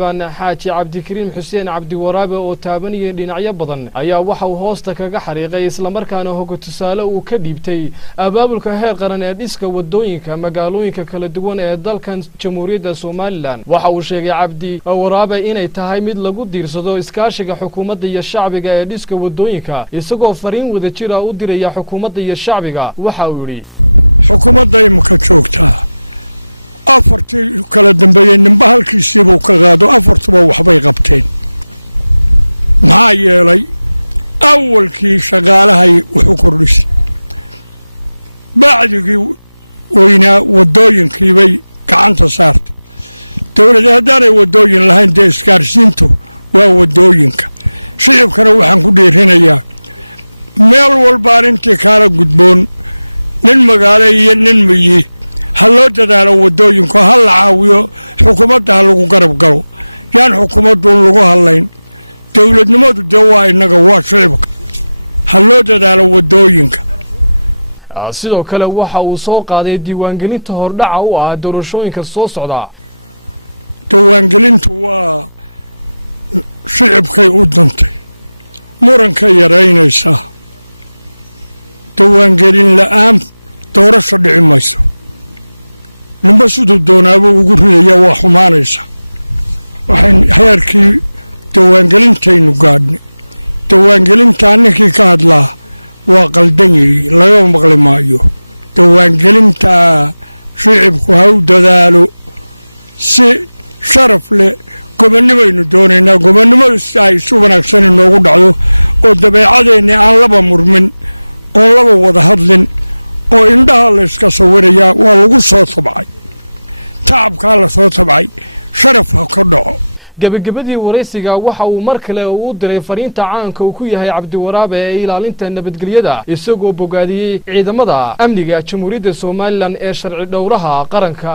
xaaji cabdikariim xuseen cabdi waraabe oo taabanaya dhinacyo badan ayaa waxa uu hoosta kaga xariiqay isla markaana hog tusaale uu ka dhiibtay abaabulka heer qaran ee dhiska wadooyinka magaalooyinka kala duwan ee dalkan jamhuuriyadda Soomaaliland waxa uu sheegay cabdi waraabe inay tahay mid lagu diirsado iskaashiga xukuumadda iyo shacbiga ee dhiska wadooyinka isagoo fariin wada jir u diraya xukuumadda iyo shacbiga waxa uu yiri xukuumadda imka joogtaa afartii kala dambeeyeen ninba halkiisiiba ka qaado afartuba waxbay qabteen maxaa yeelay awalkii shaqaalahay wuxuu kordhisay bacdigii weynaa wadooyinkii bay gacanta saartay dawladda haddaanay wadooyin lahayn dee isgaarsiintu waa wadooyinka shicibkana waxaan ku dhiirinayaa meel walba intii kala gudboon nin magaalo iyo nin miyi haloo dadaalo wadooyinku hal caawiyo xukuumadda lagu garab galo yaan xukuumaddu lagu hadlayn dawladnimadu dee waa inaga waa shicibka haloo dadaalo wadooyinka sidoo kale waxa uu soo qaaday diiwaangelinta hordhaca u ah doorashooyinka soo socda diiwaangelintu waa shicibkay u dantay muranka yaraynaysa diiwaangelin la'aan doorasho dhici mayso ninba siduu doonaaba ugu ridaya waa xumaanaysa waxaan heerkii diiwaangelintaynu gaadhnay diiwaangelinta ninkii ka hadlaa waa qaldan yahay laga maqli maayo diiwaangelinta shicibku ha u dadaalo si sharaf leh gobonnimaynu doonaynaa gobonnimadu si ay si wanaagsan inoogu dhacdo oo dabeecadeenni aan laba murmin oo laba wada hadlin oo indhaha la iska sawirayaa waa lagu soo tabcay tacabkaa la soo tabcay sharaf ha ka dhaco gabagabadii waraysiga waxa uu mar kale u diray fariinta caanka uu ku yahay cabdi waraabe ee ilaalinta nabadgelyada isagoo bogaadiyay ciidamada amniga jamhuuriyadda Soomaaliland ee sharci dhowraha qaranka